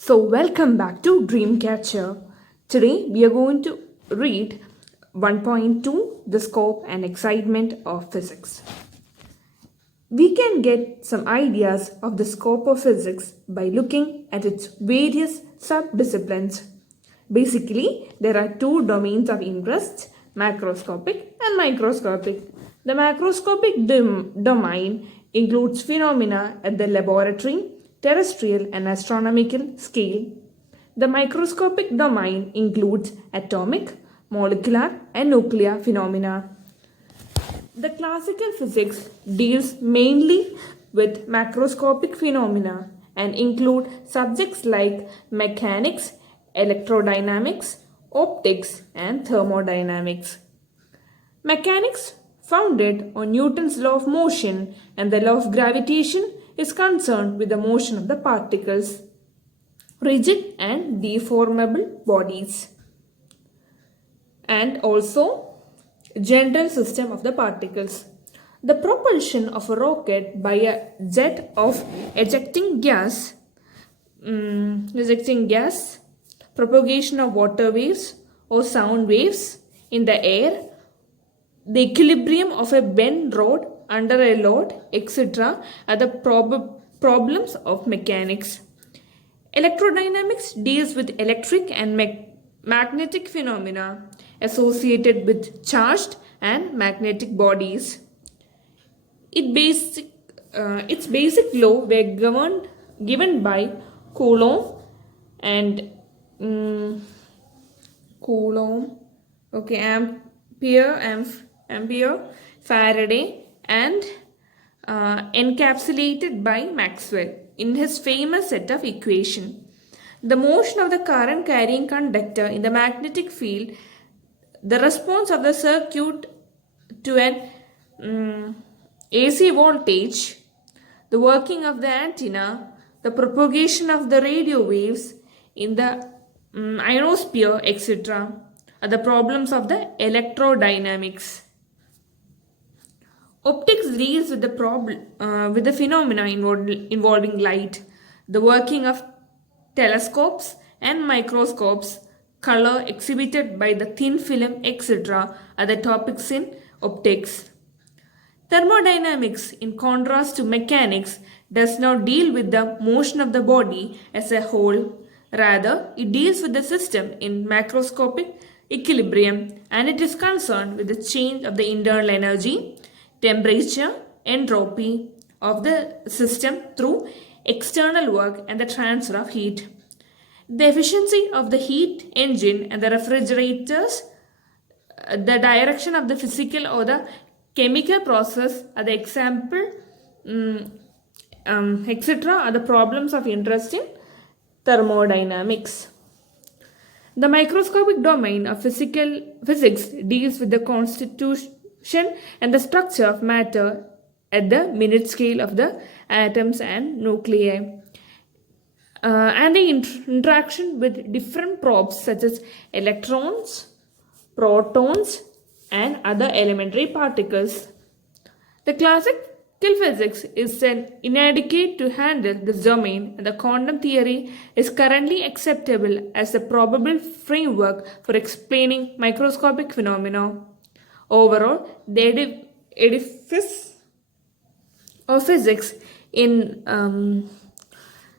So, welcome back to Dreamcatcher. Today, we are going to read 1.2 The Scope and Excitement of Physics. We can get some ideas of the scope of physics by looking at its various subdisciplines. Basically, there are two domains of interest, macroscopic and microscopic. The macroscopic domain includes phenomena at the laboratory, terrestrial, and astronomical scale. The microscopic domain includes atomic, molecular, and nuclear phenomena. The classical physics deals mainly with macroscopic phenomena and include subjects like mechanics, electrodynamics, optics, and thermodynamics. Mechanics, founded on Newton's law of motion and the law of gravitation, is concerned with the motion of the particles, rigid and deformable bodies, and also general system of the particles. The propulsion of a rocket by a jet of ejecting gas, propagation of water waves or sound waves in the air, the equilibrium of a bent rod under a load, etc., are the problems of mechanics. Electrodynamics deals with electric and magnetic phenomena associated with charged and magnetic bodies. Its basic law were given by Coulomb and Ampere, Faraday, and encapsulated by Maxwell in his famous set of equations. The motion of the current carrying conductor in the magnetic field, the response of the circuit to an AC voltage, the working of the antenna, the propagation of the radio waves in the ionosphere, etc., are the problems of the electrodynamics. Optics deals with the phenomena involving light, the working of telescopes and microscopes, color exhibited by the thin film, etc., are the topics in optics. Thermodynamics, in contrast to mechanics, does not deal with the motion of the body as a whole. Rather, it deals with the system in macroscopic equilibrium, and it is concerned with the change of the internal energy, temperature, entropy of the system through external work and the transfer of heat. The efficiency of the heat engine and the refrigerators, the direction of the physical or the chemical process are the example, etc., are the problems of interest in thermodynamics. The microscopic domain of physics deals with the constitution and the structure of matter at the minute scale of the atoms and nuclei, and the interaction with different probes such as electrons, protons, and other elementary particles. The classical physics is inadequate to handle this domain, and the quantum theory is currently acceptable as the probable framework for explaining microscopic phenomena. Overall, the edifice of physics in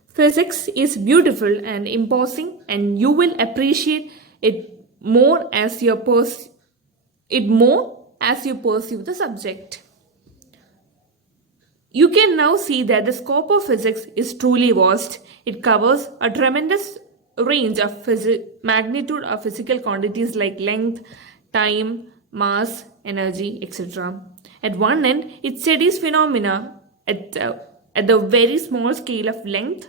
physics is beautiful and imposing, and you will appreciate it more as you pursue the subject. You can now see that the scope of physics is truly vast. It covers a tremendous range of magnitude of physical quantities like length, time, mass, energy, etc. At one end, it studies phenomena at the very small scale of length,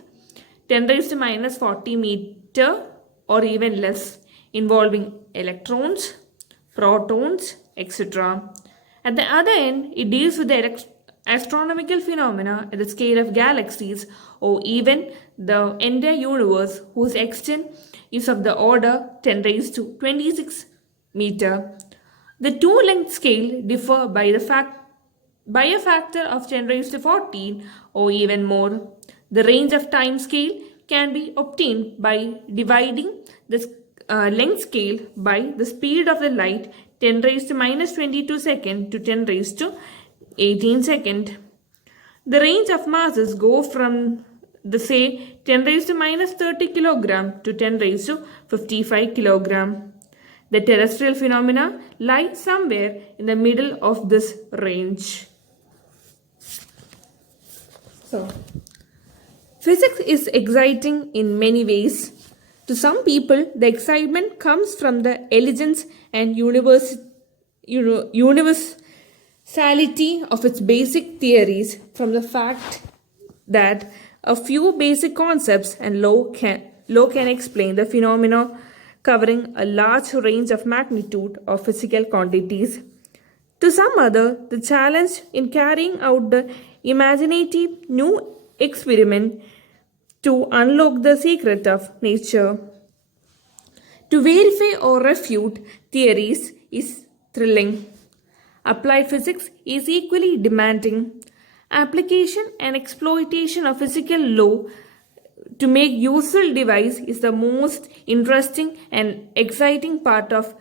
10 raised to minus 40 meter or even less, involving electrons, protons, etc. At the other end, it deals with the astronomical phenomena at the scale of galaxies or even the entire universe, whose extent is of the order 10 raised to 26 meter. The two length scale differ by a factor of 10 raised to 14 or even more. The range of time scale can be obtained by dividing the length scale by the speed of the light 10 raised to minus 22 second to 10 raised to 18 second. The range of masses go from the say 10 raised to minus 30 kilogram to 10 raised to 55 kilogram. The terrestrial phenomena lie somewhere in the middle of this range. So, physics is exciting in many ways. To some people, the excitement comes from the elegance and universality of its basic theories, from the fact that a few basic concepts and law can explain the phenomena covering a large range of magnitude of physical quantities. To some other, the challenge in carrying out the imaginative new experiment to unlock the secret of nature, to verify or refute theories, is thrilling. Applied physics is equally demanding. Application and exploitation of physical law to make useful device is the most interesting and exciting part of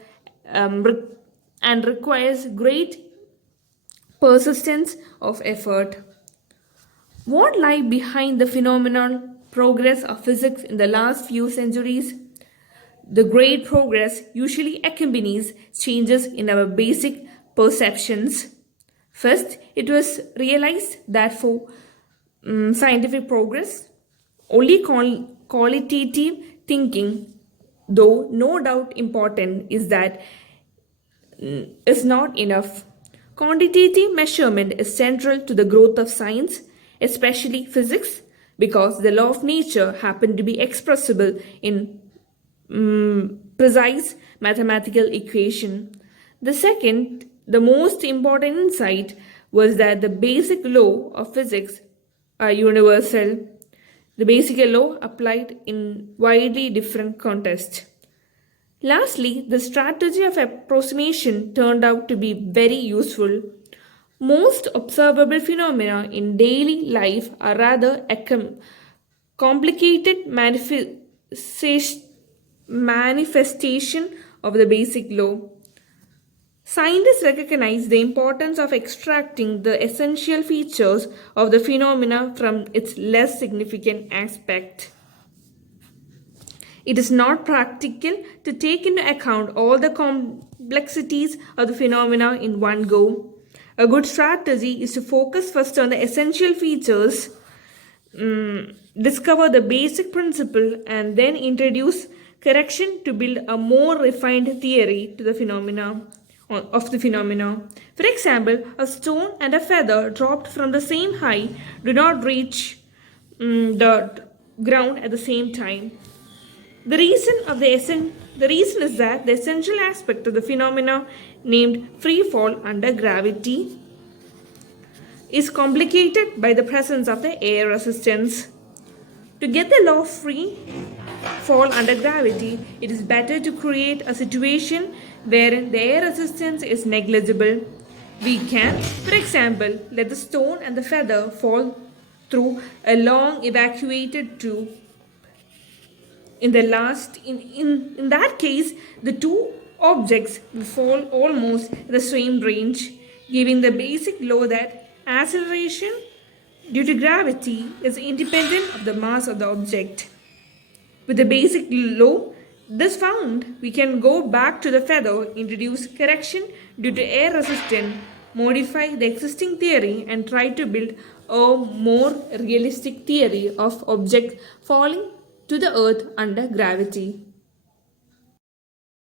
and requires great persistence of effort. What lie behind the phenomenal progress of physics in the last few centuries? The great progress usually accompanies changes in our basic perceptions. First, it was realized that for scientific progress, only qualitative thinking, though no doubt important, is not enough. Quantitative measurement is central to the growth of science, especially physics, because the law of nature happen to be expressible in precise mathematical equation. The second, the most important insight, was that the basic law of physics are universal. The basic law applied in widely different contexts. Lastly, the strategy of approximation turned out to be very useful. Most observable phenomena in daily life are rather complicated manifestation of the basic law. Scientists recognize the importance of extracting the essential features of the phenomena from its less significant aspect. It is not practical to take into account all the complexities of the phenomena in one go. A good strategy is to focus first on the essential features, discover the basic principle, and then introduce correction to build a more refined theory to the phenomena. For example, a stone and a feather dropped from the same height do not reach the ground at the same time. The reason is that the essential aspect of the phenomena named free fall under gravity is complicated by the presence of the air resistance. To get the law of free fall under gravity, it is better to create a situation wherein the air resistance is negligible. We can, for example, let the stone and the feather fall through a long evacuated tube. In that case, the two objects will fall almost in the same range, giving the basic law that acceleration due to gravity is independent of the mass of the object. With the basic law this found, we can go back to the feather, introduce correction due to air resistance, modify the existing theory, and try to build a more realistic theory of objects falling to the earth under gravity.